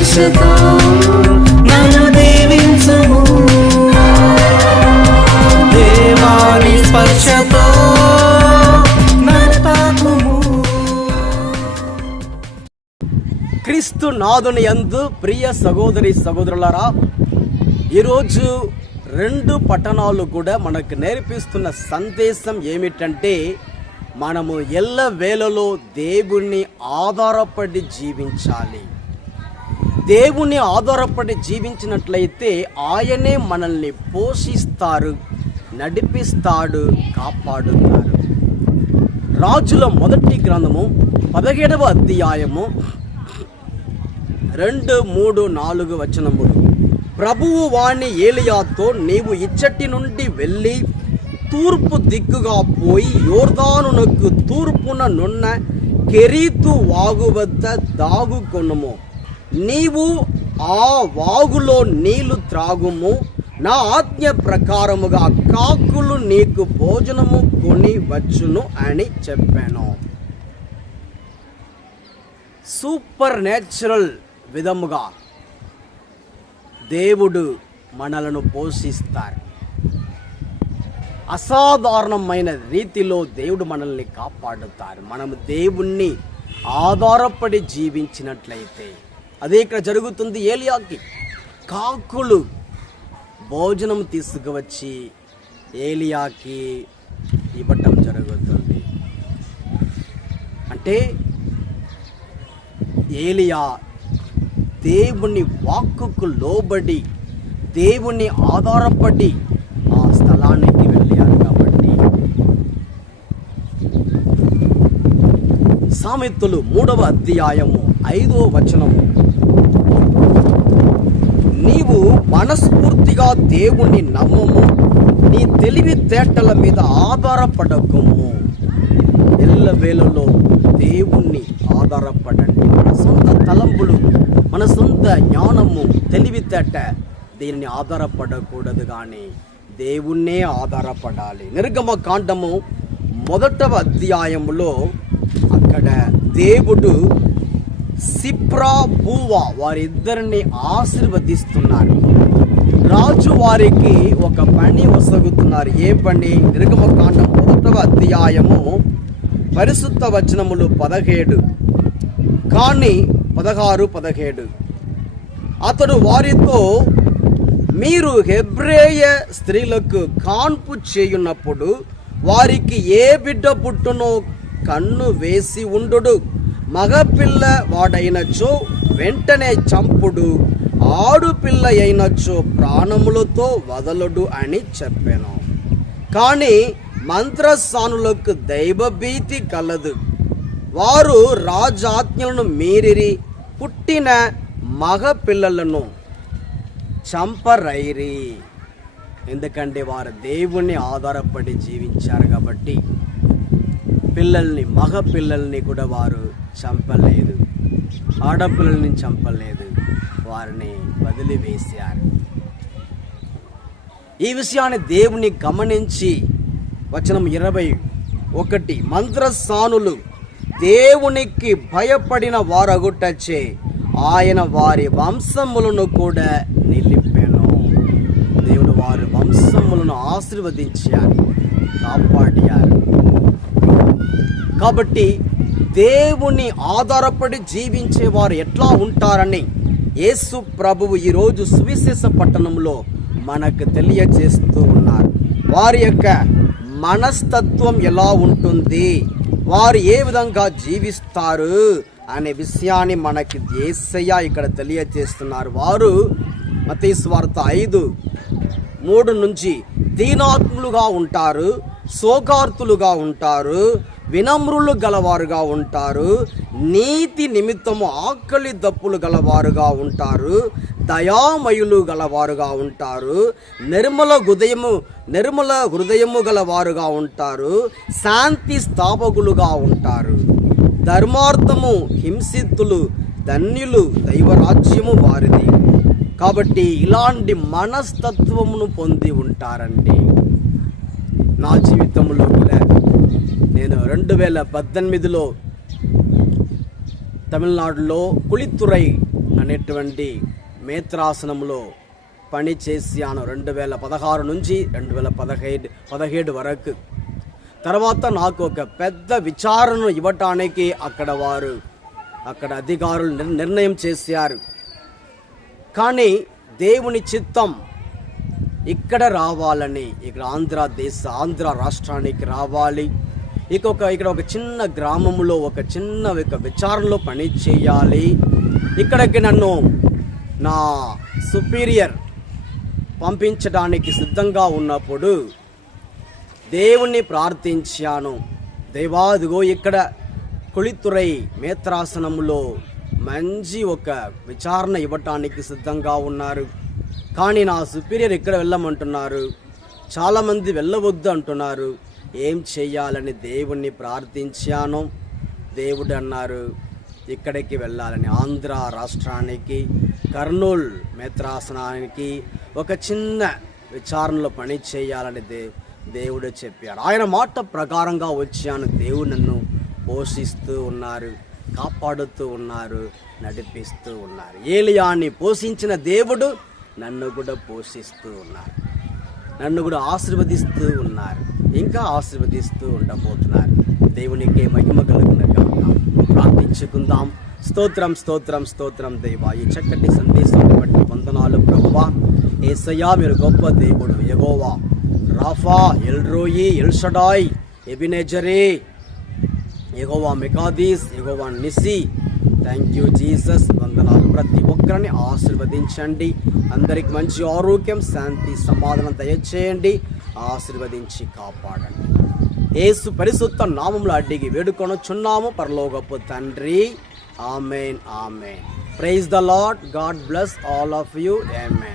స్పర్శతో నన్ను దీవించుము, దేవాని స్పర్శతో నన్ను తాకుము. క్రీస్తు నాదుని యందు ప్రియ సహోదరి సహోదరులారా, ఈరోజు 2 పట్టణాలు కూడా మనకు నేర్పిస్తున్న సందేశం ఏమిటంటే, మనము ఎల్లవేళలో దేవుణ్ణి ఆధారపడి జీవించాలి. దేవుణ్ణి ఆధారపడి జీవించినట్లయితే ఆయనే మనల్ని పోషిస్తారు, నడిపిస్తాడు, కాపాడుతారు. రాజుల మొదటి గ్రంథము 17వ అధ్యాయము 2, 3, 4 వచనములు. ప్రభువు వాణ్ణి ఏలియాతో, నీవు ఇచ్చటి నుండి వెళ్ళి తూర్పు దిక్కుగా పోయి యోర్దానునకు తూర్పున నున్న కెరీతు వాగు వద్ద దాగుకొనుము. నీవు ఆ వాగులో నీళ్లు త్రాగుము. నా ఆజ్ఞ ప్రకారముగా కాకులు నీకు భోజనము కొని వచ్చును అని చెప్పాను. సూపర్ న్యాచురల్ విధముగా దేవుడు మనలను పోషిస్తారు. అసాధారణమైన రీతిలో దేవుడు మనల్ని కాపాడుతారు. మనము దేవుణ్ణి ఆధారపడి జీవించినట్లయితే అదే ఇక్కడ జరుగుతుంది. ఏలియాకి కాకులు భోజనం తీసుకువచ్చి ఏలియాకి ఇవ్వటం జరుగుతుంది. అంటే ఏలియా దేవుని వాక్కుకు లోబడి దేవుని ఆధారపడి ఆ స్థలానికి వెళ్ళారు. కాబట్టి సామెతలు 3వ అధ్యాయము 5వ వచనము, నీవు మనస్ఫూర్తిగా దేవుణ్ణి నమ్మము, నీ తెలివితేటల మీద ఆధారపడకము. ఎల్లవేళలో దేవుణ్ణి ఆధారపడండి. మన సొంత తలంపులు, మన సొంత జ్ఞానము, తెలివితేట దీనిని ఆధారపడకూడదు, కానీ దేవుణ్ణే ఆధారపడాలి. నిర్గమకాండము 1వ అధ్యాయములో అక్కడ దేవుడు సిప్రా, పూవా వారిద్దరిని ఆశీర్వదిస్తున్నారు. రాజు వారికి ఒక పని వసగుతున్నారు. ఏ పని? నిర్గమకాండం 1వ అధ్యాయము పరిశుద్ధ వచనములు 17 కానీ 16, 17. అతడు వారితో, మీరు హెబ్రేయ స్త్రీలకు కాన్పు చేయున్నప్పుడు వారికి ఏ బిడ్డ పుట్టునో కన్ను వేసి ఉండు. మగపిల్ల వాడైనచో వెంటనే చంపుడు, ఆడుపిల్ల అయినచో ప్రాణములతో వదలడు అని చెప్పాను. కానీ మంత్రసానులకు దైవభీతి కలదు. వారు రాజాజ్ఞలను మీరిరి, పుట్టిన మగ పిల్లలను చంపరైరి. ఎందుకంటే వారు దేవుణ్ణి ఆధారపడి జీవించారు కాబట్టి పిల్లల్ని, మగ పిల్లల్ని కూడా వారు చంపలేదు, ఆడపిల్లల్ని చంపలేదు, వారిని వదిలివేశారు. ఈ విషయాన్ని దేవుని గమనించి వచనం 21, మంత్రసానులు దేవునికి భయపడిన వారగుటచే ఆయన వారి వంశములను కూడా నిలిపెను. దేవుడు వారి వంశములను ఆశీర్వదించారు, కాపాడారు. కాబట్టి దేవుని ఆధారపడి జీవించే వారు ఎట్లా ఉంటారని యేసు ప్రభువు ఈరోజు సువిశేష పట్టణంలో మనకు తెలియజేస్తూ ఉన్నారు. వారి యొక్క మనస్తత్వం ఎలా ఉంటుంది, వారు ఏ విధంగా జీవిస్తారు అనే విషయాన్ని మనకి యేసయ్య ఇక్కడ తెలియజేస్తున్నారు. వారు మత్తయి సువార్త 5:3 నుంచి దీనాత్ములుగా ఉంటారు, శోకార్తులుగా ఉంటారు, వినమ్రులు గలవారుగా ఉంటారు, నీతి నిమిత్తము ఆకలి దప్పులు గలవారుగా ఉంటారు, దయామయులు గలవారుగా ఉంటారు, నిర్మల హృదయము గలవారుగా ఉంటారు, శాంతి స్థాపకులుగా ఉంటారు, ధర్మార్థము హింసితులు, ధన్యులు, దైవరాజ్యము వారిది. కాబట్టి ఇలాంటి మనస్తత్వమును పొంది ఉంటారండి. నా జీవితంలో కూడా నేను 2018లో తమిళనాడులో కుళిత్తురై అనేటువంటి మేత్రాసనంలో పని చేశాను 2016 నుంచి 2017 వరకు. తర్వాత నాకు ఒక పెద్ద విచారణ ఇవ్వటానికి అక్కడ అధికారులు నిర్ణయం చేశారు. కానీ దేవుని చిత్తం ఇక్కడ రావాలని, ఇక్కడ ఆంధ్ర రాష్ట్రానికి రావాలి, ఇక్కడ ఒక చిన్న గ్రామంలో ఒక విచారణలో పని చేయాలి. ఇక్కడికి నన్ను నా సుపీరియర్ పంపించడానికి సిద్ధంగా ఉన్నప్పుడు దేవుణ్ణి ప్రార్థించాను. దేవాదిగో ఇక్కడ కుళితురై మేత్రాసనంలో మంచి ఒక విచారణ ఇవ్వటానికి సిద్ధంగా ఉన్నారు. కానీ నా సుపీరియర్ ఇక్కడ వెళ్ళమంటున్నారు, చాలామంది వెళ్ళవద్దు అంటున్నారు. ఏం చెయ్యాలని దేవుణ్ణి ప్రార్థించాను. దేవుడు అన్నారు ఇక్కడికి వెళ్ళాలని, ఆంధ్ర రాష్ట్రానికి కర్నూలు మేత్రాసనానికి ఒక చిన్న విచారణలో పని చేయాలని దేవుడు చెప్పాడు. ఆయన మాట ప్రకారంగా వచ్చాను. దేవుడు నన్ను పోషిస్తూ ఉన్నారు, కాపాడుతూ ఉన్నారు, నడిపిస్తూ ఉన్నారు. ఏలియాని పోషించిన దేవుడు నన్ను కూడా పోషిస్తూ ఉన్నారు, నన్ను కూడా ఆశీర్వదిస్తూ ఉన్నారు, ఇంకా ఆశీర్వదిస్తూ ఉండబోతున్నారు. దేవునికే మహిమ కలుగునగాక. ప్రార్థించుకుందాం. స్తోత్రం స్తోత్రం స్తోత్రం దేవా, ఈ చక్కటి సందేశాన్ని బట్టి వందనాలు ప్రభువా. యేసయ్యా మీరు గొప్ప దేవుడు. యెహోవా రాఫా, ఎల్రోయి, ఎల్షడాయ్, ఎబినెజరే, Jehovah Mekaddesh, Jehovah Nissi. Thank you Jesus. వందనాలు. ప్రతి ఒక్కరిని ఆశీర్వదించండి. అందరికి మంచి ఆరోగ్యం, శాంతి, సమాధానం దయచేయండి. ఆశీర్వదించి కాపాడండి. యేసు పరిశుద్ధ నామములో అడిగి వేడుకొనుచున్నాము పరలోకపు తండ్రి. Amen. Amen. Praise the Lord. God bless all of you. Amen.